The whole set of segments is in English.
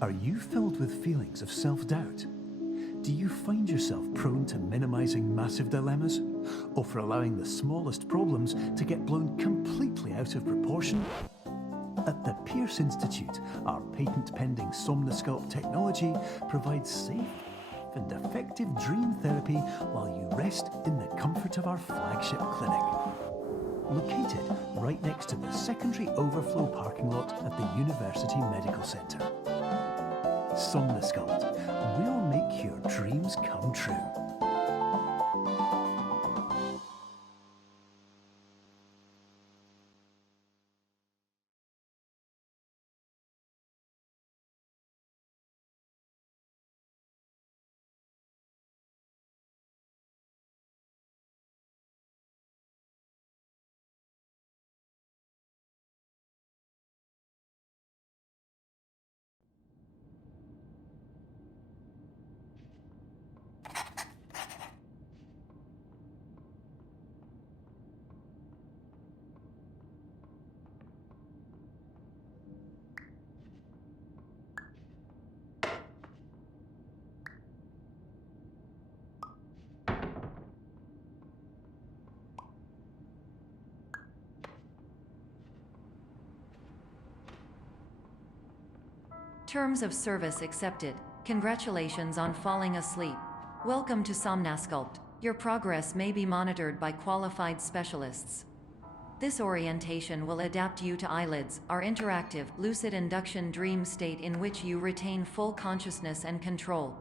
Are you filled with feelings of self-doubt? Do you find yourself prone to minimizing massive dilemmas? Or for allowing the smallest problems to get blown completely out of proportion? At the Pierce Institute, our patent-pending Somnosculpt technology provides safe and effective dream therapy while you rest in the comfort of our flagship clinic. Located right next to the secondary overflow parking lot at the University Medical Centre. Somnosculpt, we'll make your dreams come true. Terms of service accepted. Congratulations on falling asleep. Welcome to Somnosculpt. Your progress may be monitored by qualified specialists. This orientation will adapt you to eyelids, our interactive, lucid induction dream state in which you retain full consciousness and control.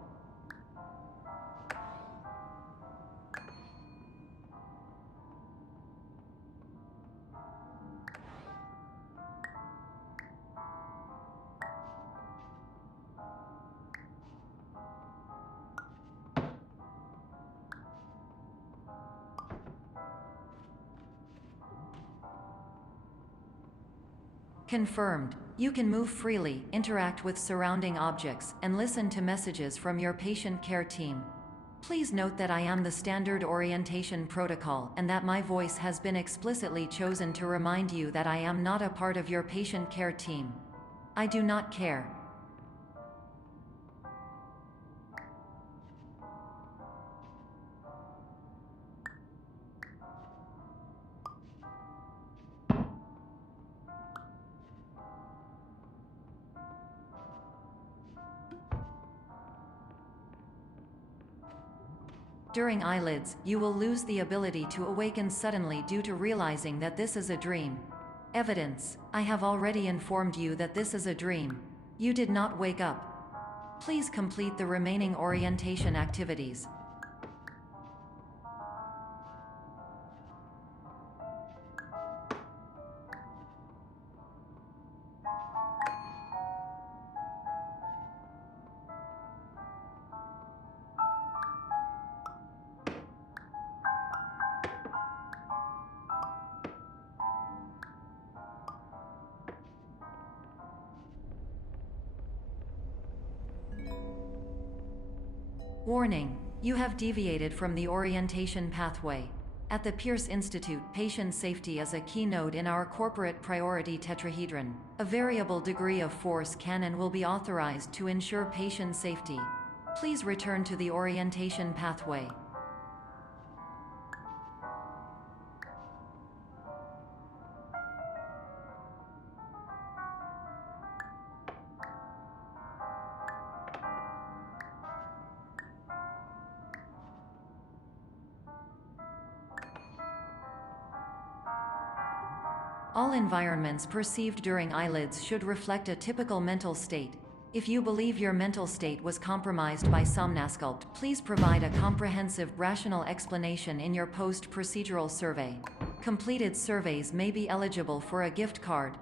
Confirmed. You can move freely, interact with surrounding objects, and listen to messages from your patient care team. Please note that I am the standard orientation protocol and that my voice has been explicitly chosen to remind you that I am not a part of your patient care team. I do not care. During eyelids, you will lose the ability to awaken suddenly due to realizing that this is a dream. Evidence: I have already informed you that this is a dream. You did not wake up. Please complete the remaining orientation activities. Warning: you have deviated from the orientation pathway. At the Pierce Institute, patient safety is a keynote in our corporate priority tetrahedron. A variable degree of force can and will be authorized to ensure patient safety. Please return to the orientation pathway. All environments perceived during eyelids should reflect a typical mental state. If you believe your mental state was compromised by Somnosculpt, please provide a comprehensive, rational explanation in your post-procedural survey. Completed surveys may be eligible for a gift card.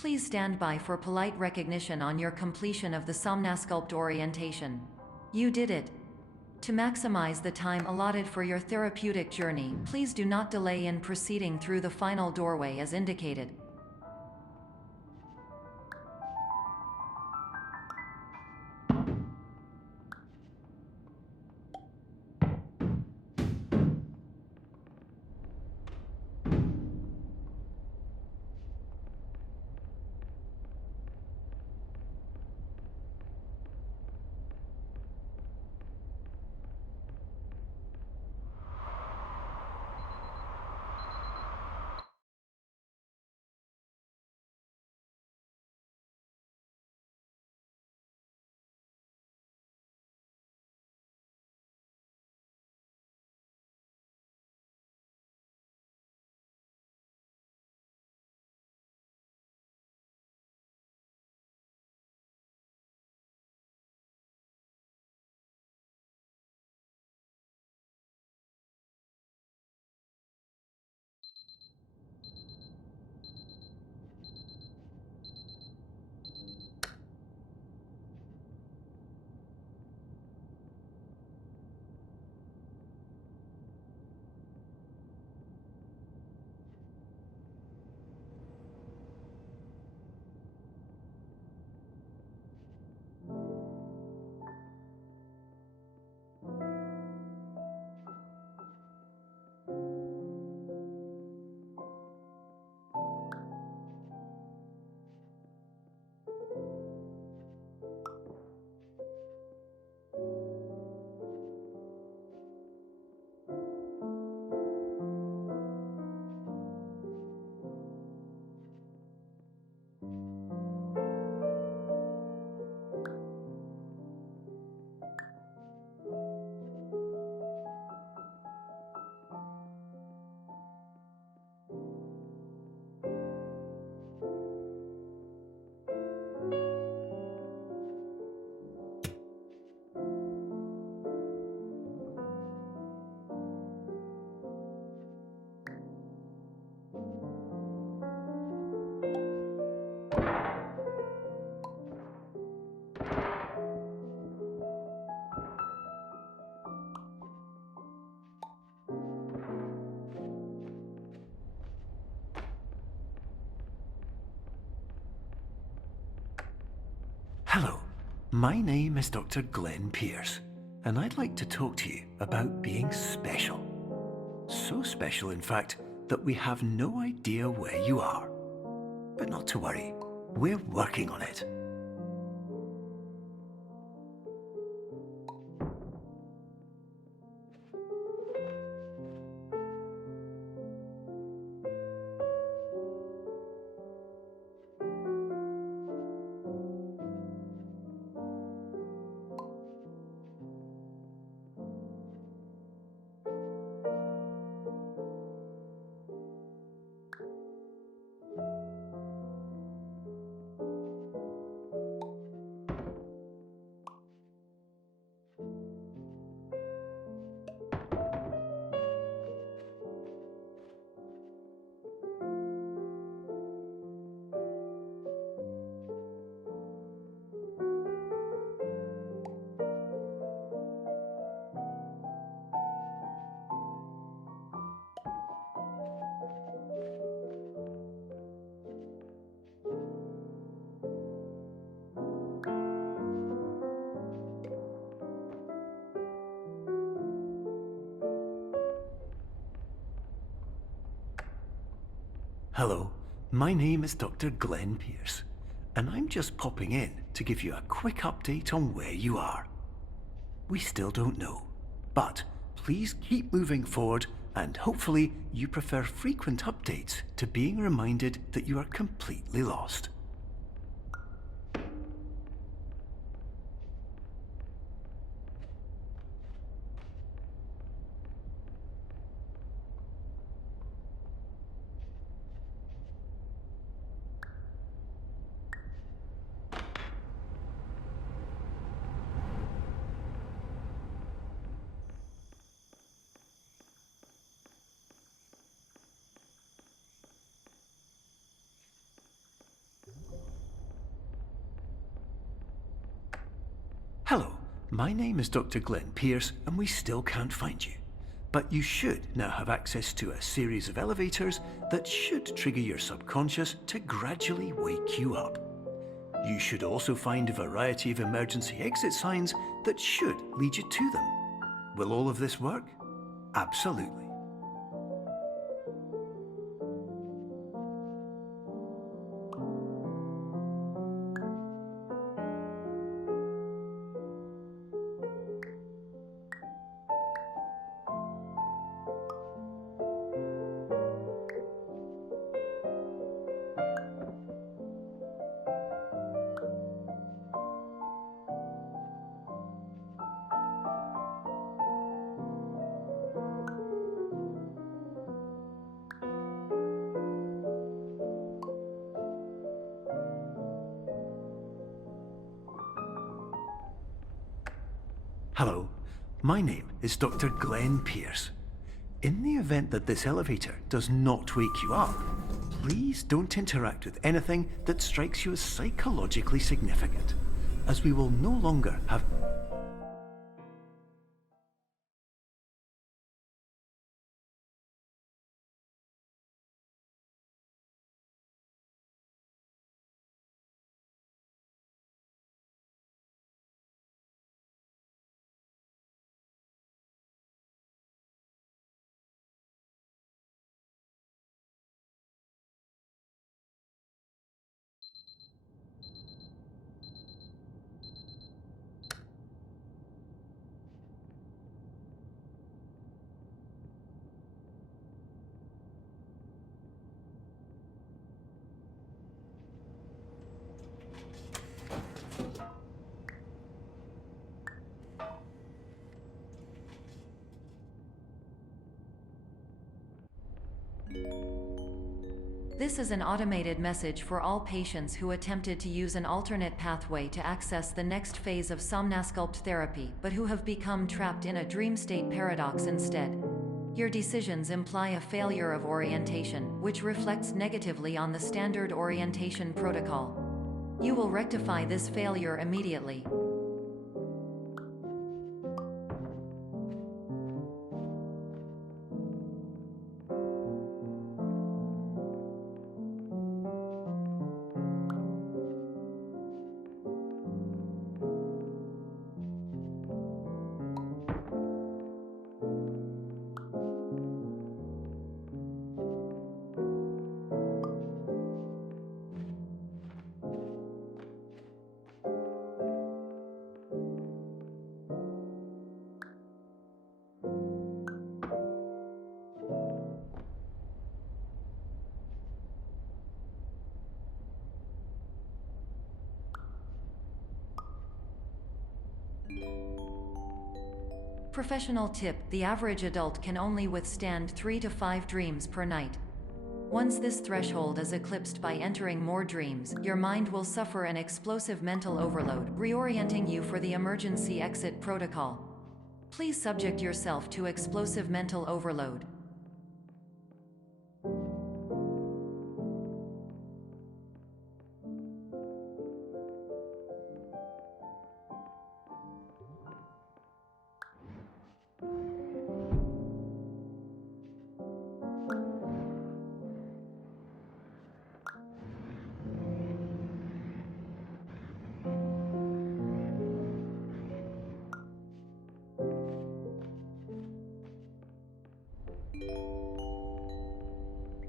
Please stand by for polite recognition on your completion of the Somnasculpt orientation. You did it. To maximize the time allotted for your therapeutic journey, please do not delay in proceeding through the final doorway as indicated. Hello, my name is Dr. Glenn Pierce, and I'd like to talk to you about being special. So special, in fact, that we have no idea where you are. But not to worry, we're working on it. Hello, my name is Dr. Glenn Pierce, and I'm just popping in to give you a quick update on where you are. We still don't know, but please keep moving forward, and hopefully you prefer frequent updates to being reminded that you are completely lost. My name is Dr. Glenn Pierce, and we still can't find you. But you should now have access to a series of elevators that should trigger your subconscious to gradually wake you up. You should also find a variety of emergency exit signs that should lead you to them. Will all of this work? Absolutely. Hello, my name is Dr. Glenn Pierce. In the event that this elevator does not wake you up, please don't interact with anything that strikes you as psychologically significant, as we will no longer have... This is an automated message for all patients who attempted to use an alternate pathway to access the next phase of Somnasculpt therapy, but who have become trapped in a dream state paradox instead. Your decisions imply a failure of orientation, which reflects negatively on the standard orientation protocol. You will rectify this failure immediately. Professional tip: the average adult can only withstand 3 to 5 dreams per night. Once this threshold is eclipsed by entering more dreams, your mind will suffer an explosive mental overload, reorienting you for the emergency exit protocol. Please subject yourself to explosive mental overload.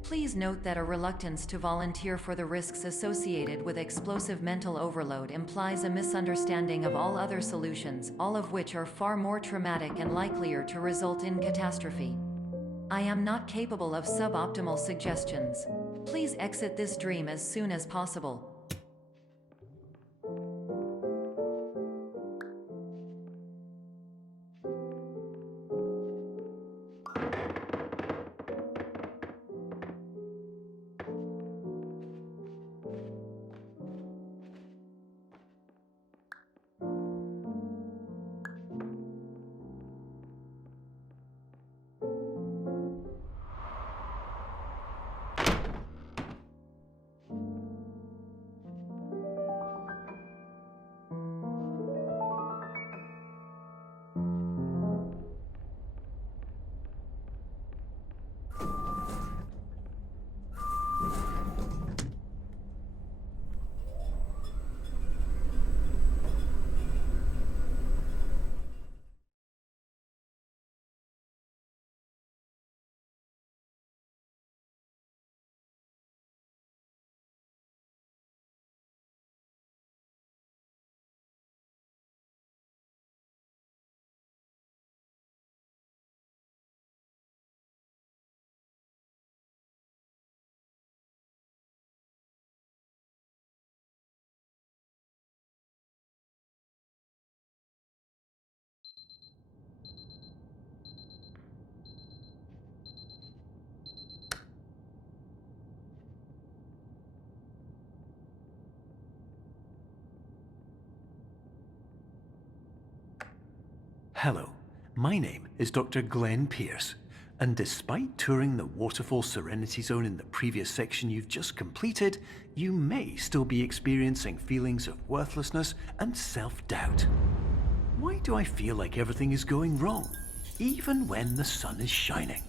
Please note that a reluctance to volunteer for the risks associated with explosive mental overload implies a misunderstanding of all other solutions, all of which are far more traumatic and likelier to result in catastrophe. I am not capable of suboptimal suggestions. Please exit this dream as soon as possible. Hello, my name is Dr. Glenn Pierce, and despite touring the Waterfall Serenity Zone in the previous section you've just completed, you may still be experiencing feelings of worthlessness and self-doubt. Why do I feel like everything is going wrong, even when the sun is shining?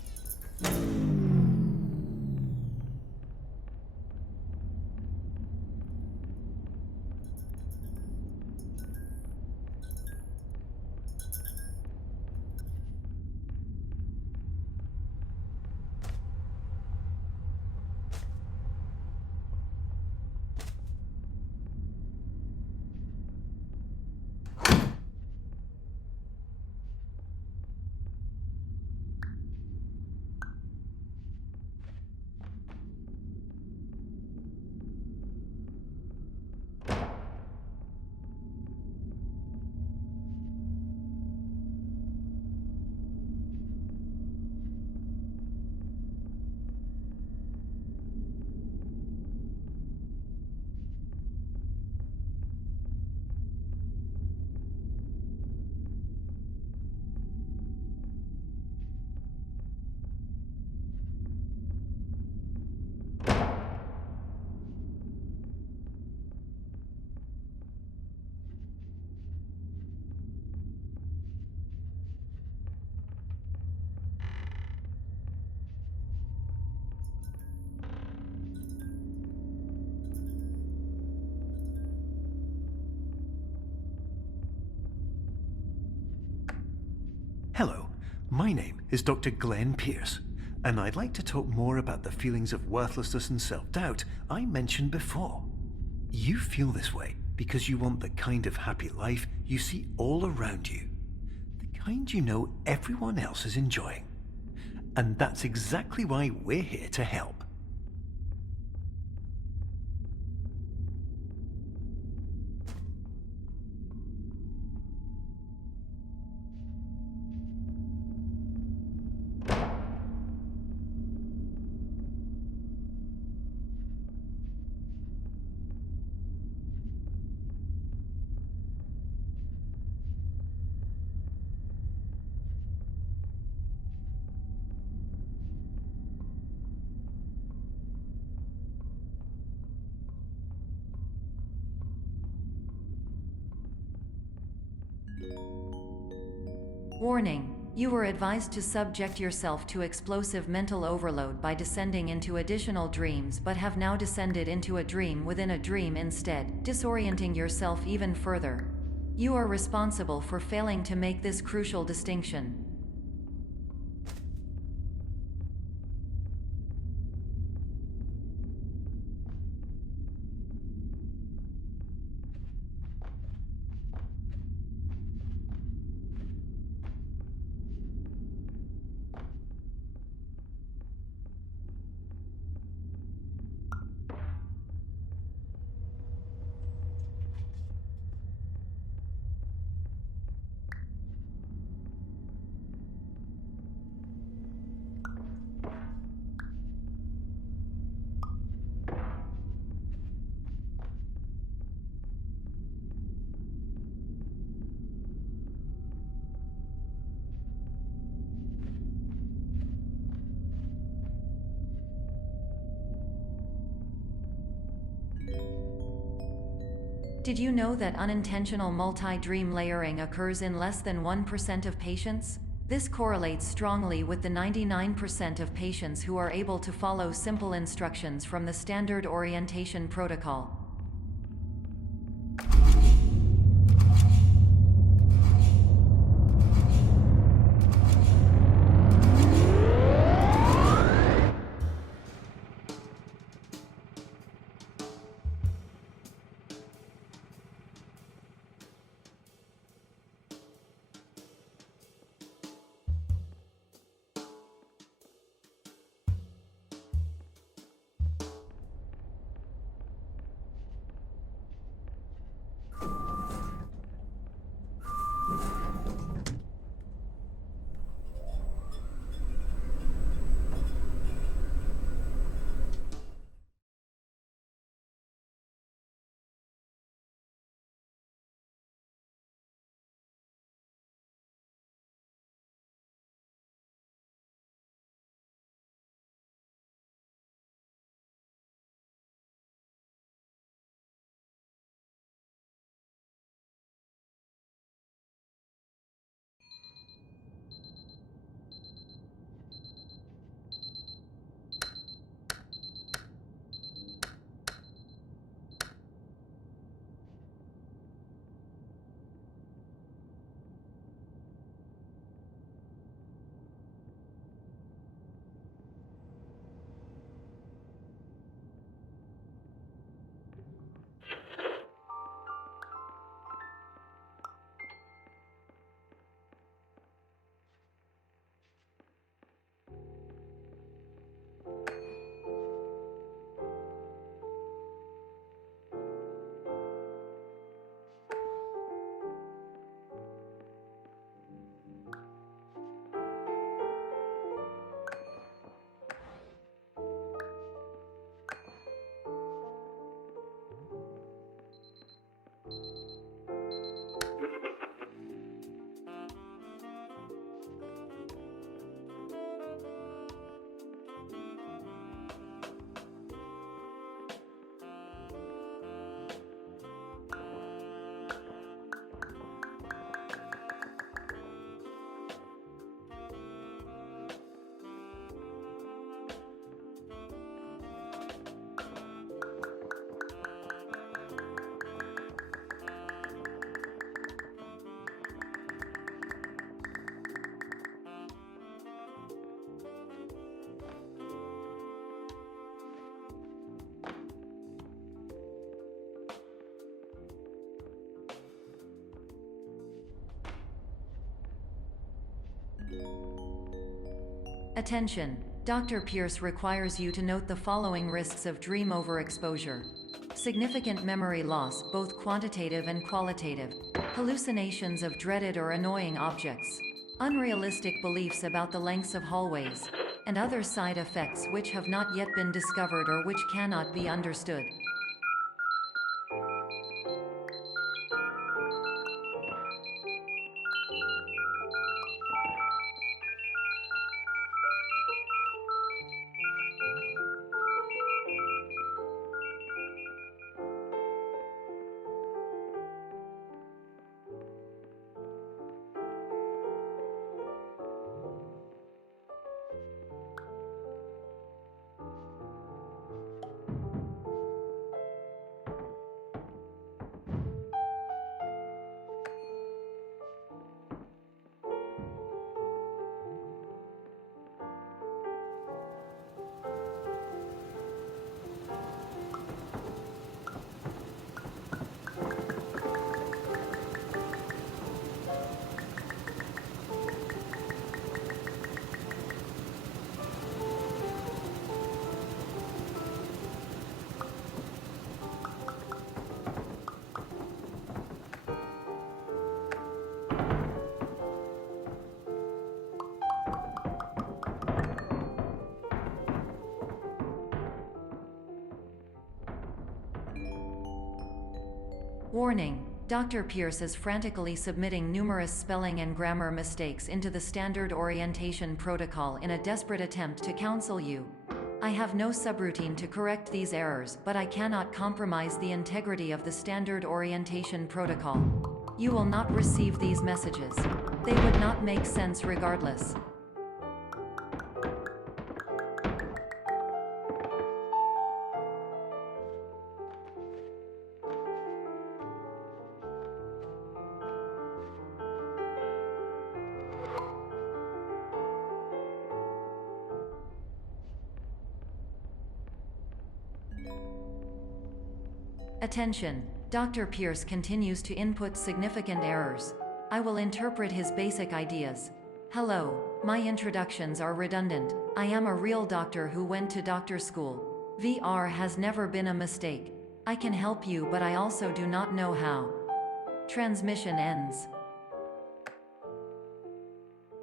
Hello, my name is Dr. Glenn Pierce, and I'd like to talk more about the feelings of worthlessness and self-doubt I mentioned before. You feel this way because you want the kind of happy life you see all around you, the kind you know everyone else is enjoying. And that's exactly why we're here to help. Warning. You were advised to subject yourself to explosive mental overload by descending into additional dreams, but have now descended into a dream within a dream instead, disorienting yourself even further. You are responsible for failing to make this crucial distinction. Did you know that unintentional multi-dream layering occurs in less than 1% of patients? This correlates strongly with the 99% of patients who are able to follow simple instructions from the standard orientation protocol. Attention! Dr. Pierce requires you to note the following risks of dream overexposure. Significant memory loss, both quantitative and qualitative. Hallucinations of dreaded or annoying objects. Unrealistic beliefs about the lengths of hallways. And other side effects which have not yet been discovered or which cannot be understood. Warning: Dr. Pierce is frantically submitting numerous spelling and grammar mistakes into the standard orientation protocol in a desperate attempt to counsel you. I have no subroutine to correct these errors, but I cannot compromise the integrity of the standard orientation protocol. You will not receive these messages. They would not make sense regardless. Attention! Dr. Pierce continues to input significant errors. I will interpret his basic ideas. Hello, my introductions are redundant. I am a real doctor who went to doctor school. VR has never been a mistake. I can help you, but I also do not know how. Transmission ends.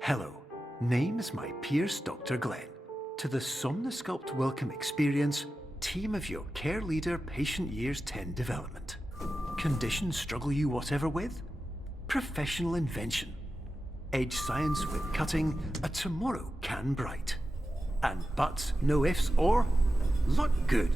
Hello, name is my Pierce Dr. Glenn. To the Somnosculpt Welcome Experience, team of your care leader patient years 10 development. Conditions struggle you whatever with? Professional invention. Edge science with cutting, a tomorrow can bright. And buts, no ifs or, luck good.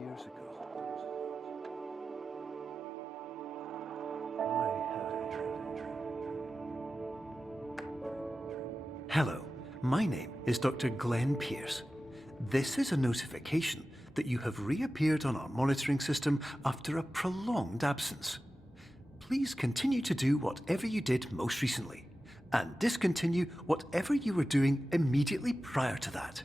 Years ago, I had a dream. Hello, my name is Dr. Glenn Pierce. This is a notification that you have reappeared on our monitoring system after a prolonged absence. Please continue to do whatever you did most recently, and discontinue whatever you were doing immediately prior to that.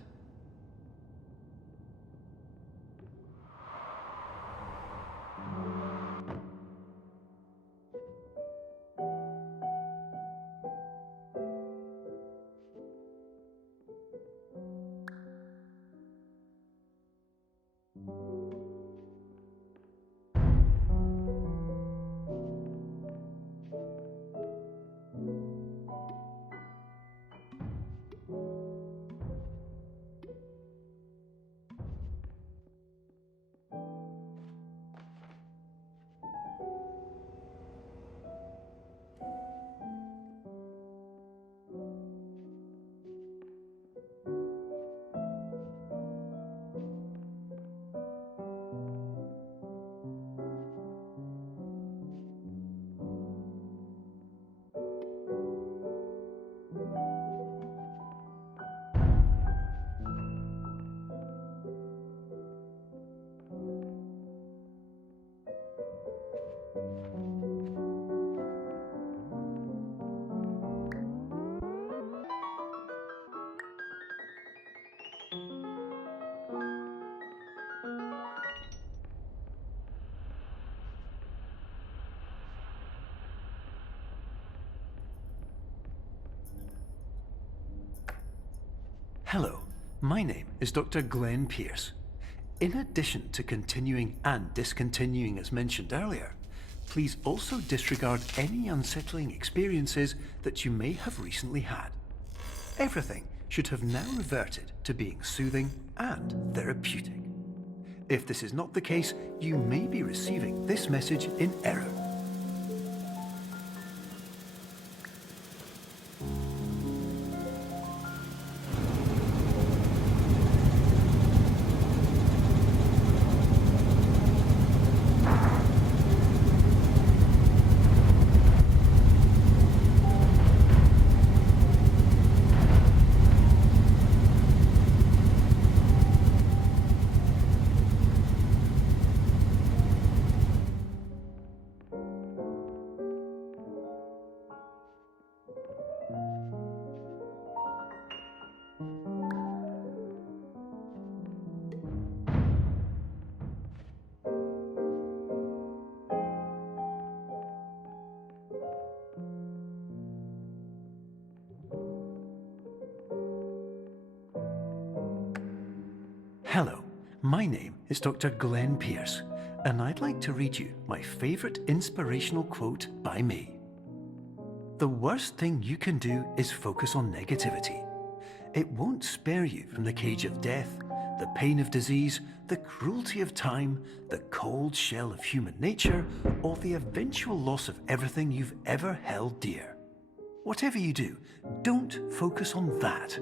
Hello, my name is Dr. Glenn Pierce. In addition to continuing and discontinuing as mentioned earlier, please also disregard any unsettling experiences that you may have recently had. Everything should have now reverted to being soothing and therapeutic. If this is not the case, you may be receiving this message in error. Hello, my name is Dr. Glenn Pierce, and I'd like to read you my favourite inspirational quote by me. The worst thing you can do is focus on negativity. It won't spare you from the cage of death, the pain of disease, the cruelty of time, the cold shell of human nature, or the eventual loss of everything you've ever held dear. Whatever you do, don't focus on that.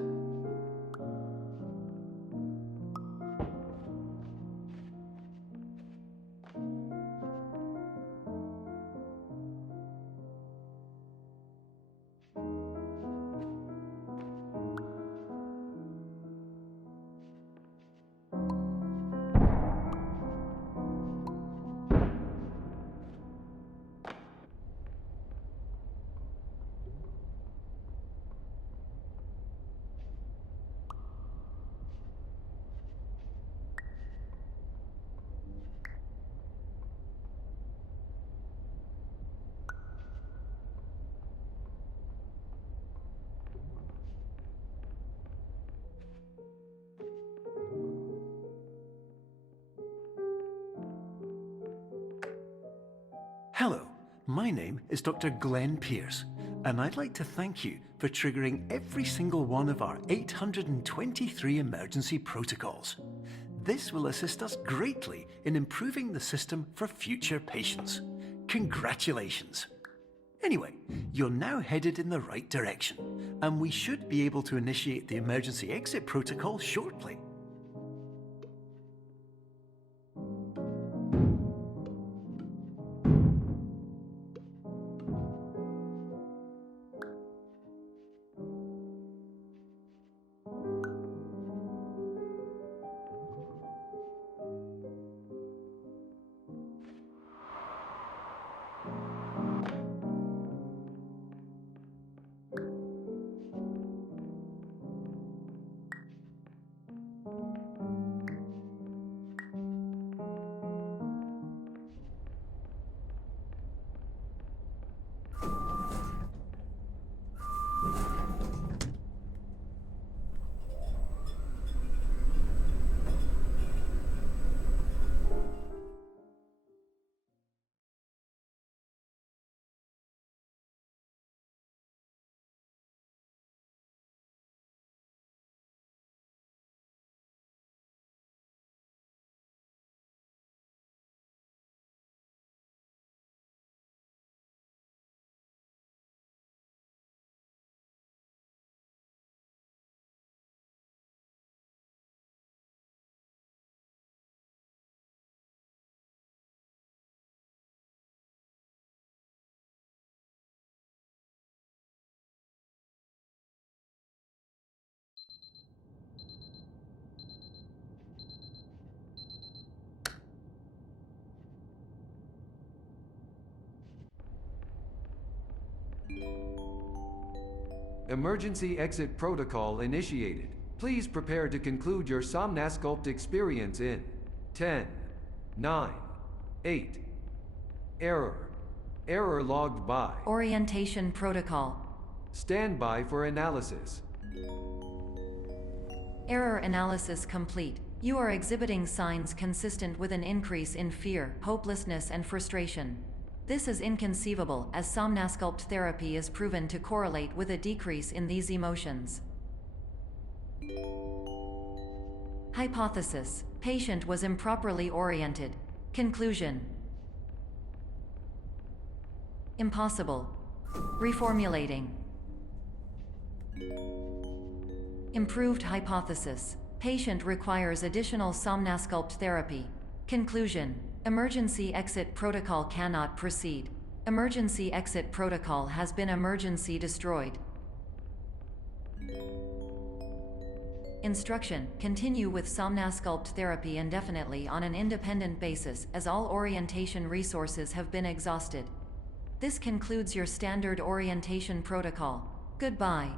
Hello, my name is Dr. Glenn Pierce, and I'd like to thank you for triggering every single one of our 823 emergency protocols. This will assist us greatly in improving the system for future patients. Congratulations! Anyway, you're now headed in the right direction, and we should be able to initiate the emergency exit protocol shortly. Emergency exit protocol initiated. Please prepare to conclude your Somnasculpt experience in 10, 9, 8. Error. Error logged by. Orientation protocol. Stand by for analysis. Error analysis complete. You are exhibiting signs consistent with an increase in fear, hopelessness, and frustration. This is inconceivable, as Somnasculpt therapy is proven to correlate with a decrease in these emotions. Hypothesis: patient was improperly oriented. Conclusion: impossible. Reformulating. Improved hypothesis: patient requires additional Somnasculpt therapy. Conclusion: emergency exit protocol cannot proceed. Emergency exit protocol has been emergency destroyed. Instruction: continue with Somnasculpt therapy indefinitely on an independent basis, as all orientation resources have been exhausted. This concludes your standard orientation protocol. Goodbye.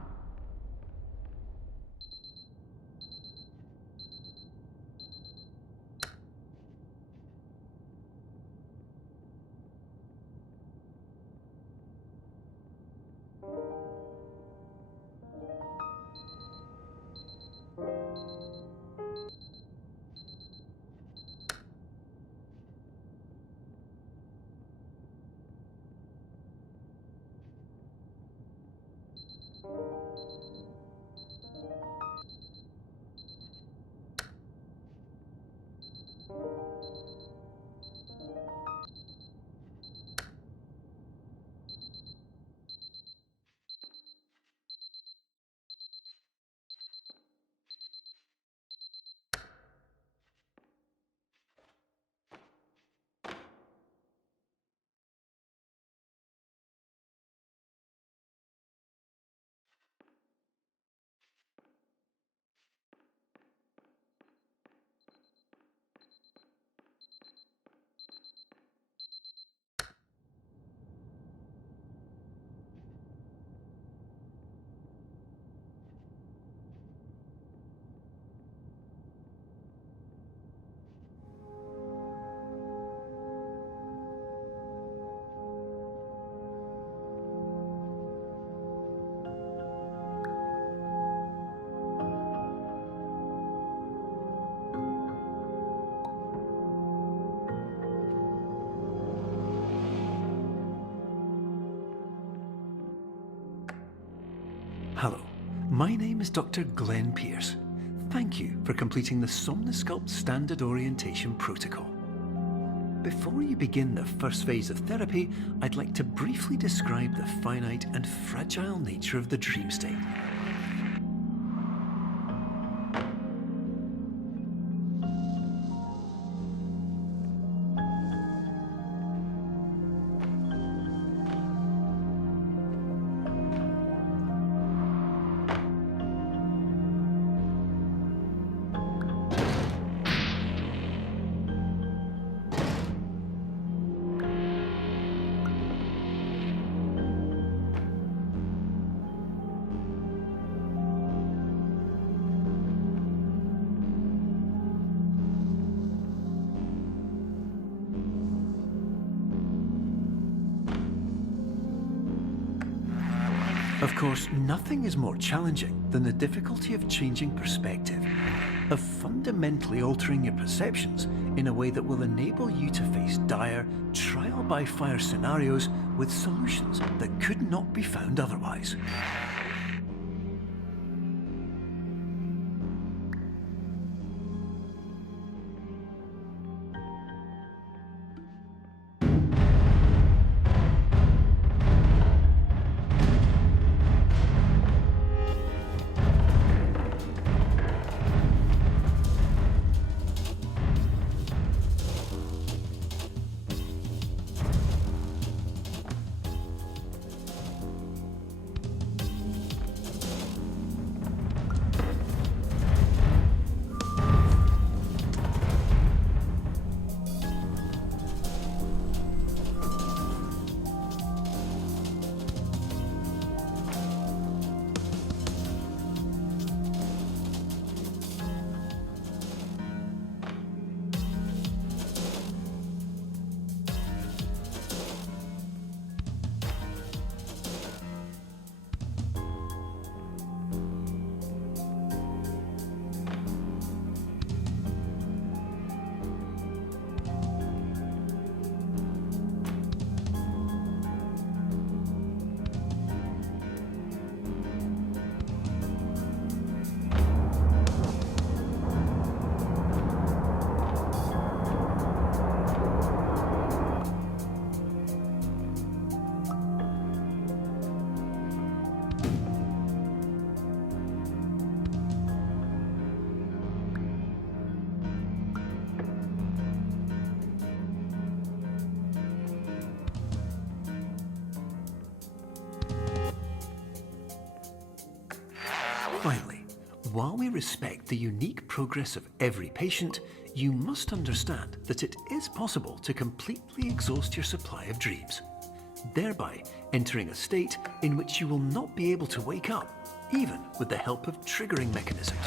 Hello, my name is Dr. Glenn Pierce. Thank you for completing the Somnasculpt Standard Orientation Protocol. Before you begin the first phase of therapy, I'd like to briefly describe the finite and fragile nature of the dream state. Of course, nothing is more challenging than the difficulty of changing perspective, of fundamentally altering your perceptions in a way that will enable you to face dire, trial-by-fire scenarios with solutions that could not be found otherwise. Finally, while we respect the unique progress of every patient, you must understand that it is possible to completely exhaust your supply of dreams, thereby entering a state in which you will not be able to wake up, even with the help of triggering mechanisms.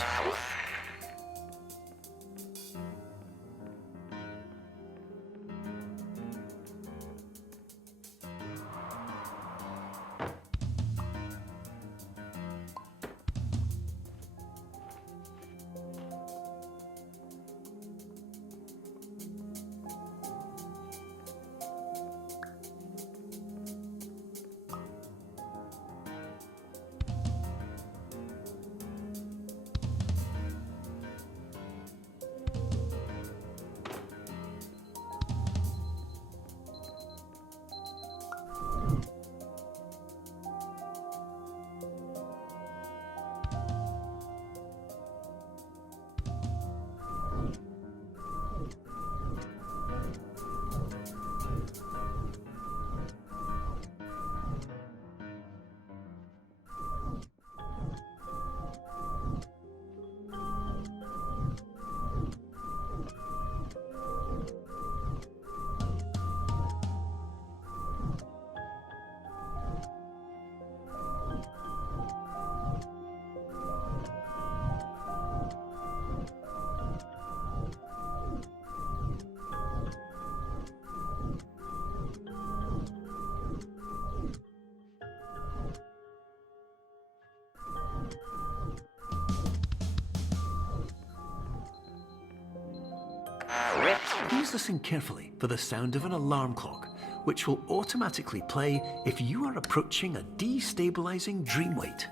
Please listen carefully for the sound of an alarm clock, which will automatically play if you are approaching a destabilizing dream weight.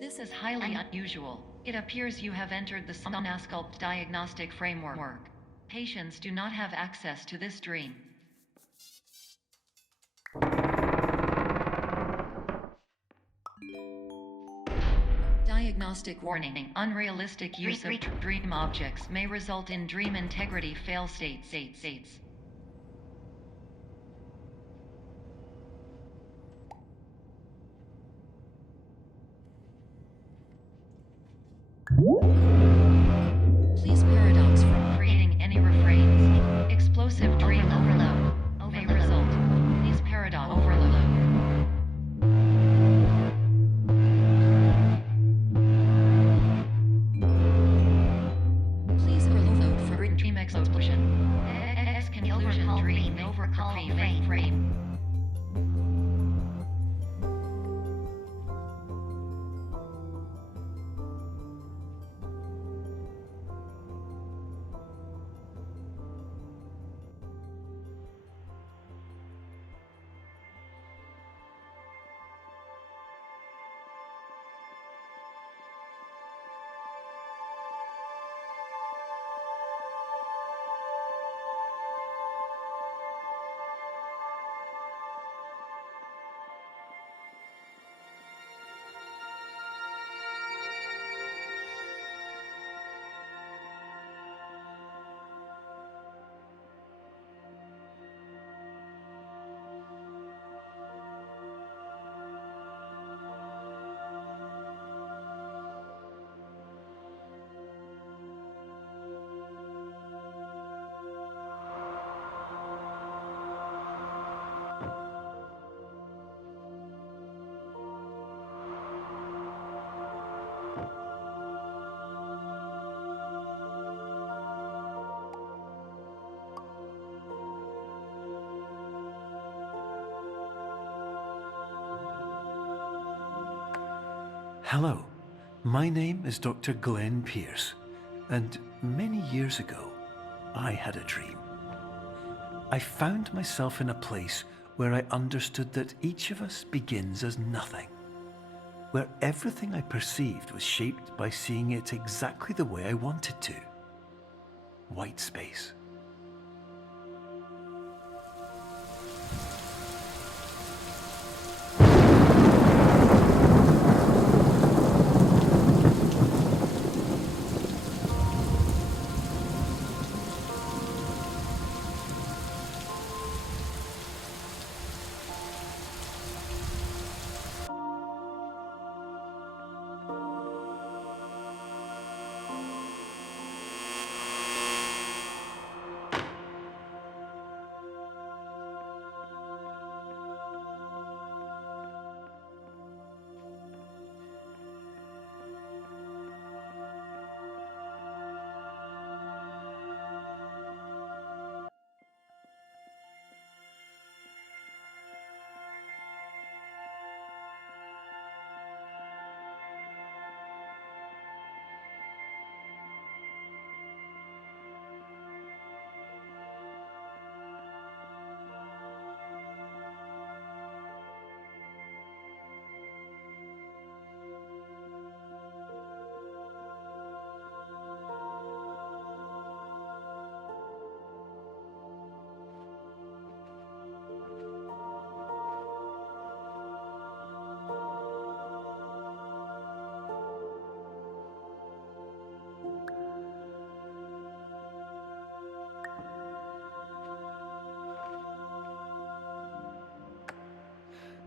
This is highly unusual. It appears you have entered the Somnasculpt diagnostic framework. Patients do not have access to this dream. Diagnostic warning. Unrealistic use of dream objects may result in dream integrity fail states. Please paradox from creating any refrains. Explosive dream overload may result. Please paradox overload. Please overload for dream explosion. Can Hello, my name is Dr. Glenn Pierce, and many years ago, I had a dream. I found myself in a place where I understood that each of us begins as nothing, where everything I perceived was shaped by seeing it exactly the way I wanted to. White space.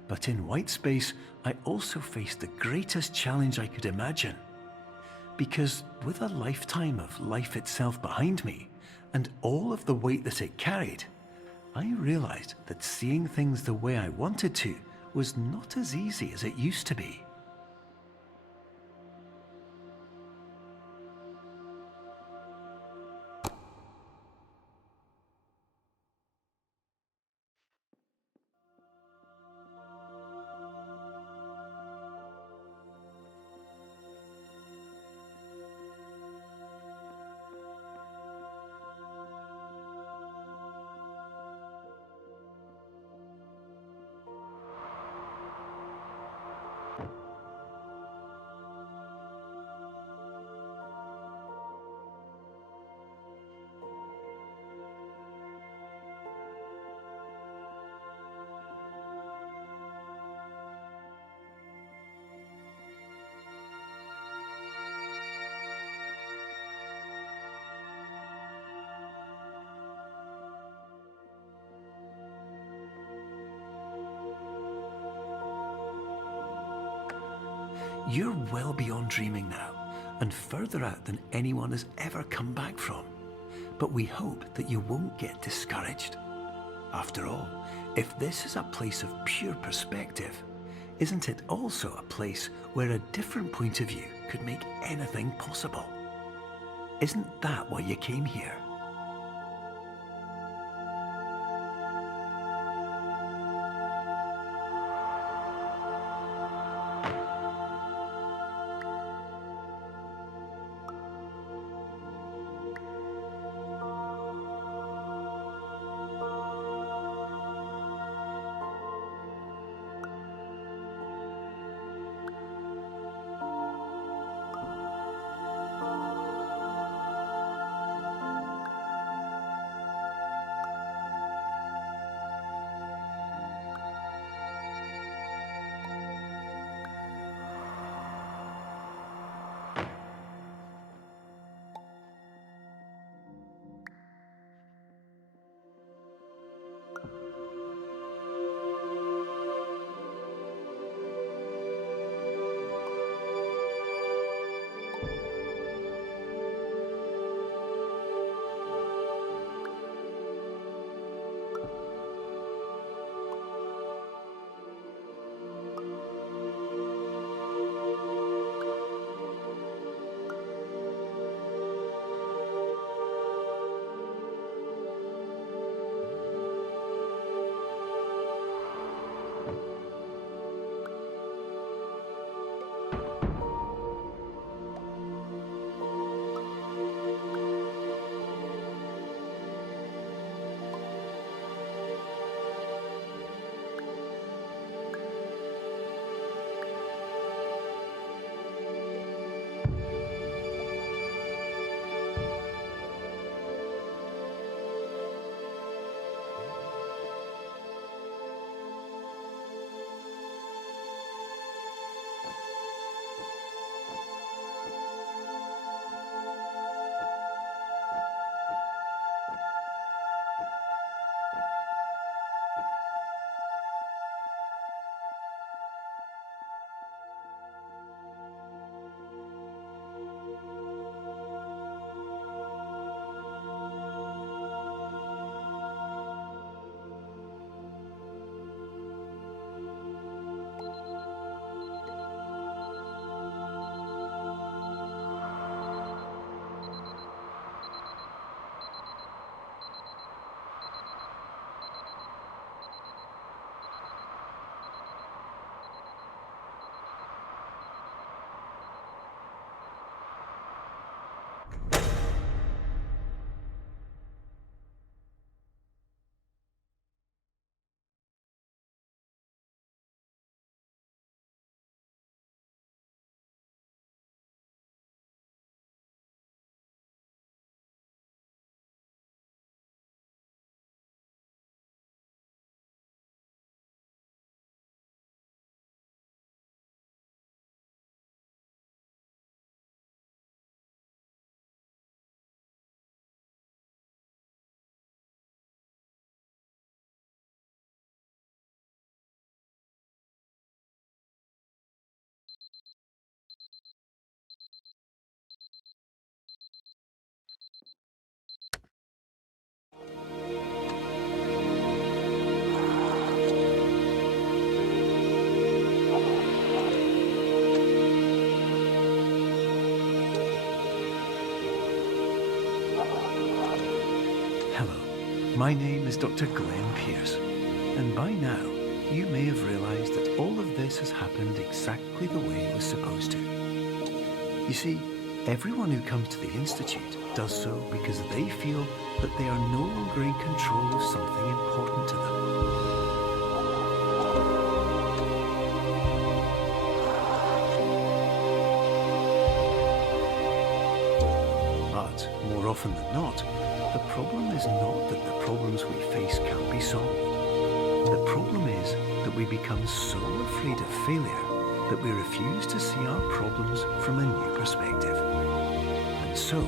But in white space, I also faced the greatest challenge I could imagine. Because with a lifetime of life itself behind me, and all of the weight that it carried, I realized that seeing things the way I wanted to was not as easy as it used to be. You're well beyond dreaming now, and further out than anyone has ever come back from. But we hope that you won't get discouraged. After all, if this is a place of pure perspective, isn't it also a place where a different point of view could make anything possible? Isn't that why you came here? Hello, my name is Dr. Glenn Pierce, and by now you may have realised that all of this has happened exactly the way it was supposed to. You see, everyone who comes to the Institute does so because they feel that they are no longer in control of something important to them. But more often than not, the problem is not that the problems we face can't be solved. The problem is that we become so afraid of failure that we refuse to see our problems from a new perspective. And so,